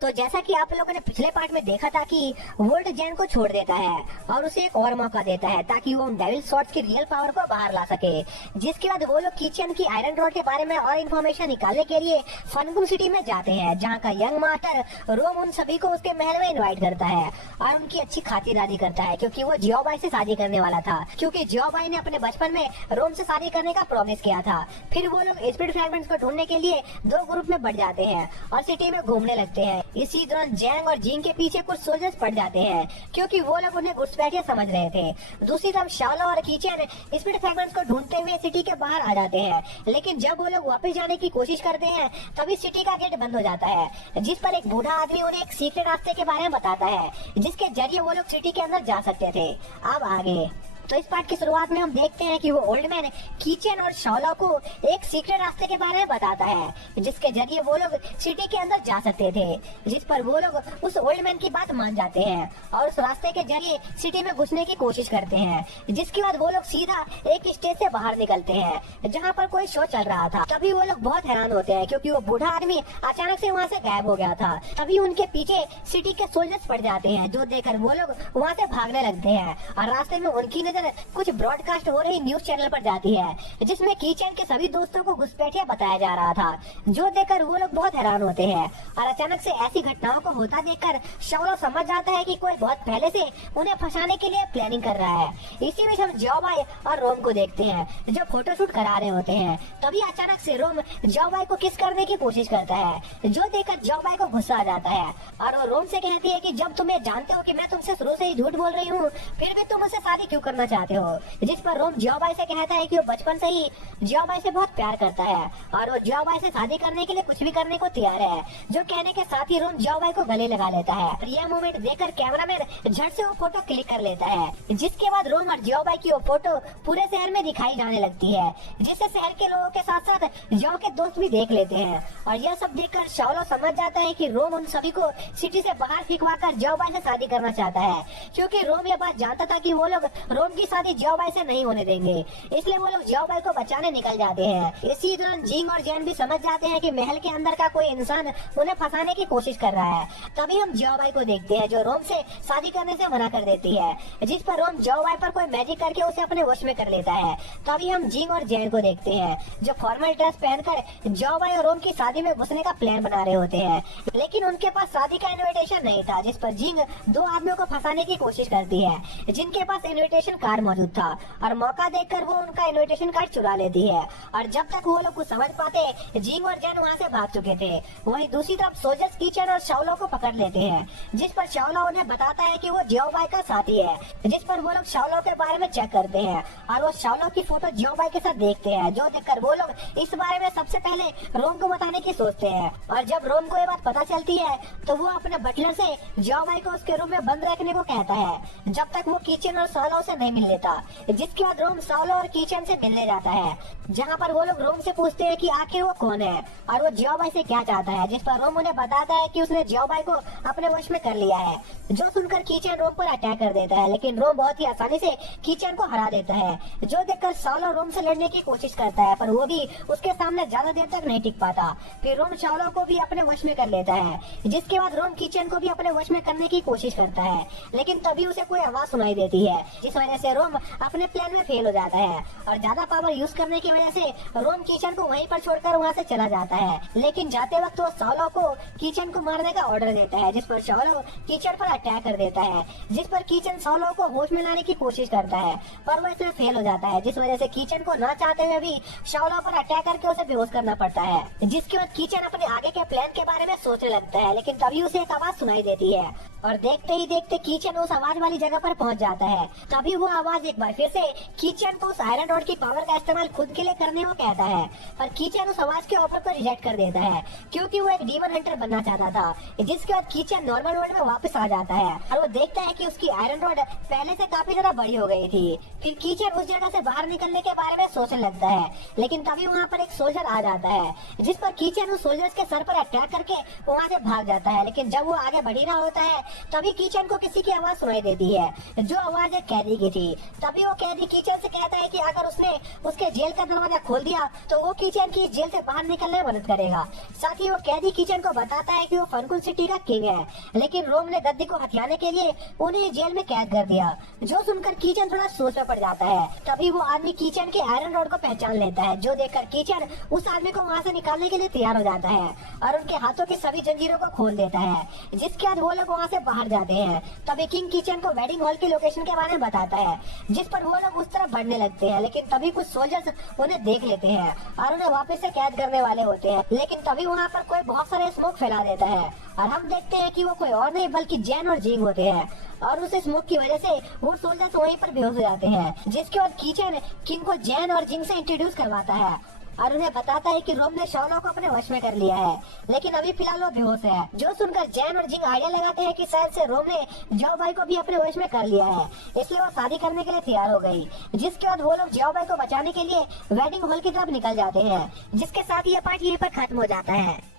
तो जैसा कि आप लोगों ने पिछले पार्ट में देखा था कि वोल्ट जैन को छोड़ देता है और उसे एक और मौका देता है ताकि वो डेविल स्वॉर्ड्स की रियल पावर को बाहर ला सके। जिसके बाद वो लोग किचन की आयरन रॉड के बारे में और इन्फॉर्मेशन निकालने के लिए फनगुम सिटी में जाते हैं, जहाँ का यंग मास्टर रोम उन सभी को उसके महल में इन्वाइट करता है और उनकी अच्छी खातिरदारी करता है, क्योंकि वो जियोबाई से शादी करने वाला था, क्योंकि जियोबाई ने अपने बचपन में रोम से शादी करने का प्रॉमिस किया था। फिर वो लोग स्पिरिट फ्रैगमेंट्स को ढूंढने के लिए दो ग्रुप में बढ़ जाते हैं और सिटी में घूमने लगते हैं। इसी दौरान जैंग और जिंग के पीछे कुछ सोल्जर्स पड़ जाते हैं, क्योंकि वो लोग उन्हें घुसपैठिया समझ रहे थे। दूसरी तरफ शाओलो और कीचन स्पिरिट फ्रैगमेंट्स को ढूंढते हुए सिटी के बाहर आ जाते हैं, लेकिन जब वो लोग वापस जाने की कोशिश करते हैं तभी सिटी का गेट बंद हो जाता है, जिस पर एक बूढ़ा आदमी उन्हें एक सीक्रेट रास्ते के बारे में बताता है जिसके जरिए वो लोग सिटी के अंदर जा सकते थे। अब आगे तो इस पार्ट की शुरुआत में हम देखते हैं कि वो ओल्ड मैन कीचन और शाओलो को एक सीक्रेट रास्ते के बारे में बताता है जिसके जरिए वो लोग सिटी के अंदर जा सकते थे, जिस पर वो लोग उस ओल्ड मैन की बात मान जाते हैं और उस रास्ते के जरिए सिटी में घुसने की कोशिश करते हैं। जिसके बाद वो लोग सीधा एक स्टेज से बाहर निकलते हैं जहाँ पर कोई शो चल रहा था। तभी वो लोग बहुत हैरान होते हैं क्योंकि वो बूढ़ा आदमी अचानक से वहाँ से गायब हो गया था। तभी उनके पीछे सिटी के सोल्जर्स पड़ जाते हैं, जो देखकर वो लोग वहाँ से भागने लगते हैं और रास्ते में उनकी कुछ ब्रॉडकास्ट हो रही न्यूज चैनल पर जाती है जिसमें कीचन के सभी दोस्तों को घुसपैठिया बताया जा रहा था, जो देखकर वो लोग बहुत हैरान होते हैं। और अचानक से ऐसी घटनाओं को होता देखकर शाओलो समझ जाता है कि कोई बहुत पहले से उन्हें फंसाने के लिए प्लानिंग कर रहा है। इसी बीच हम जियोबाई और रोम को देखते हैं जो फोटोशूट करा रहे होते हैं। तभी अचानक से रोम जियोबाई को किस करने की कोशिश करता है, जो देखकर जियोबाई को गुस्सा आ जाता है और वो रोम से कहती है कि जब तुम्हें जानते हो कि मैं तुमसे शुरू से ही झूठ बोल रही हूँ, फिर भी तुम मुझसे शादी क्यों करना चाहते हो। जिस पर रोम जियोबाई से कहता है कि वो बचपन से ही जियोबाई से बहुत प्यार करता है और वो जियोबाई से शादी करने के लिए कुछ भी करने को तैयार है, जो कहने के साथ ही रोम जियोबाई को गले लगा लेता है। और यह मोमेंट देखकर कैमरामैन झट से वो फोटो क्लिक कर लेता है, जिसके बाद रोम और जियोबाई की वो फोटो पूरे शहर में दिखाई जाने लगती है, जिसे शहर के लोगों के साथ साथ जियो के दोस्त भी देख लेते हैं। और यह सब देखकर शाओलो समझ जाता है कि रोम उन सभी को सिटी से बाहर फेंकवा कर जियोबाई से शादी करना चाहता है, क्योंकि रोम ये बात जानता था कि वो लोग रोम की शादी जियोबाई से नहीं होने देंगे, इसलिए वो लोग जियोबाई को बचाने निकल जाते हैं। इसी दौरान जिंग और जैन भी समझ जाते हैं कि महल के अंदर का कोई इंसान उन्हें फंसाने की कोशिश कर रहा है। तभी हम जियोबाई को देखते हैं जो रोम से शादी करने से मना कर देती है, जिस पर रोम जियोबाई पर कोई मैजिक करके उसे अपने वश में कर लेता है। तभी हम जिंग और जैन को देखते हैं जो फॉर्मल ड्रेस पहनकर जियोबाई और रोम की शादी में घुसने का प्लान बना रहे होते हैं, लेकिन उनके पास शादी का इन्विटेशन नहीं था। जिस पर जिंग दो आदमियों को फंसाने की कोशिश करती है जिनके पास इन्विटेशन कार्ड मौजूद था, और मौका देखकर वो उनका इन्विटेशन कार्ड चुरा लेती है। और जब तक वो लोग कुछ समझ पाते जिंग और जैन वहाँ से भाग चुके थे। वहीं दूसरी तरफ सोल्जर्स कीचन और शाओलो को पकड़ लेते हैं, जिस पर शाओलो उन्हें बताता है कि वो जियोबाई का साथी है। जिस पर वो लोग शाओलो के बारे में चेक करते हैं और वो शाओलो की फोटो जियोबाई के साथ देखते हैं, जो देखकर वो लोग इस बारे में सबसे पहले रोम को बताने की सोचते हैं। और जब रोम को ये बात पता चलती है तो वो अपने बटलर से जियोबाई को उसके रूम में बंद रखने को कहता है जब तक वो कीचन और शाओलो से नहीं मिल लेता। जिसके बाद रोम शाओलो और कीचन से मिलने जाता है, जहाँ पर वो लोग रोम से पूछते हैं कि आखिर वो कौन है और वो जियोबाई से क्या चाहता है। जिस पर रोम उन्हें बताता है कि उसने जियोबाई को अपने वश में कर लिया है, जो सुनकर कीचन रोम पर अटैक कर देता है, लेकिन रोम बहुत ही आसानी से कीचन को हरा देता है, जो देखकर शाओलो रोम से लड़ने की कोशिश करता है, पर वो भी उसके सामने ज्यादा देर तक नहीं टिक पाता। फिर रोम शाओलो को भी अपने वश में कर लेता है, जिसके बाद रोम कीचन को भी अपने वश में करने की कोशिश करता है, लेकिन तभी उसे कोई आवाज सुनाई देती है, जिस वजह से रोम अपने प्लान में फेल हो जाता है और ज्यादा पावर यूज करने की वजह से रोम कीचन को वहीं पर छोड़कर वहाँ से चला जाता है। लेकिन जाते वक्त वो शाओलो को कीचन को मारने का ऑर्डर देता है, जिस पर शाओलो कीचन पर अटैक कर देता है, जिस पर कीचन शाओलो को होश में लाने की कोशिश करता है, पर वो इसमें फेल हो जाता है, जिस वजह से कीचन को न चाहते हुए भी शाओलो पर अटैक करके उसे बेहोश करना पड़ता है। जिसके बाद कीचन अपने आगे के प्लान के बारे में सोचने लगता है, लेकिन तभी उसे एक आवाज सुनाई देती है और देखते ही देखते कीचन उस आवाज वाली जगह पर पहुंच जाता है। तभी वो आवाज एक बार फिर से कीचन को उस आयरन रॉड की पावर का इस्तेमाल खुद के लिए करने को कहता है, पर कीचन उस आवाज के ऑफर को रिजेक्ट कर देता है क्योंकि वो एक डीमन हंटर बनना चाहता था। जिसके बाद कीचन नॉर्मल वर्ल्ड में वापस आ जाता है और वो देखता है कि उसकी आयरन रॉड पहले से काफी ज्यादा बड़ी हो गई थी। फिर कीचन उस जगह से बाहर निकलने के बारे में सोचने लगता है, लेकिन तभी वहाँ पर एक सोल्जर आ जाता है, जिस पर कीचन उस सोल्जर्स के सर पर अटैक करके वहाँ से भाग जाता है। लेकिन जब वो आगे बढ़ ही रहा होता है तभी किचन को किसी की आवाज सुनाई देती है, जो आवाज एक कैदी की थी। तभी वो कैदी किचन से कहता है कि अगर उसने उसके जेल का दरवाजा खोल दिया तो वो किचन की जेल से बाहर निकलने में मदद करेगा। साथ ही वो कैदी किचन को बताता है कि वो फनकुल सिटी का किंग है, लेकिन रोम ने गद्दी को हथियाने के लिए उन्हें जेल में कैद कर दिया। जो सुनकर किचन थोड़ा सोच में पड़ जाता है। तभी वो आदमी किचन के आयरन रॉड को पहचान लेता है, जो देखकर किचन उस आदमी को वहाँ से निकालने के लिए तैयार हो जाता है और उनके हाथों की सभी जंजीरों को खोल देता है, जिसके बाद वो लोग वहाँ से बाहर जाते हैं। तभी किंग किचन को वेडिंग हॉल की लोकेशन के बारे में बताता है, जिस पर वो लोग उस तरफ बढ़ने लगते हैं। लेकिन तभी कुछ सोल्जर्स उन्हें देख लेते हैं और उन्हें वापस से कैद करने वाले होते हैं। लेकिन तभी वहाँ पर कोई बहुत सारे स्मोक फैला देता है और हम देखते हैं कि वो कोई और नहीं बल्कि जैन और जिंग होते हैं। और उस स्मोक की वजह से वो सोल्जर्स वहीं पर बेहोश हो जाते हैं, जिसके बाद किचन किंग को जैन और जिंग से इंट्रोड्यूस करवाता है और उन्हें बताता है कि रोम ने शॉलो को अपने वश में कर लिया है, लेकिन अभी फिलहाल वो बेहोश है। जो सुनकर जैन और जिंग आइडिया लगाते हैं कि शायद से रोम ने जाओ भाई को भी अपने वश में कर लिया है, इसलिए वो शादी करने के लिए तैयार हो गई। जिसके बाद वो लोग जाओ भाई को बचाने के लिए वेडिंग हॉल की तरफ निकल जाते हैं, जिसके साथ ये पार्ट यहीं पर खत्म हो जाता है।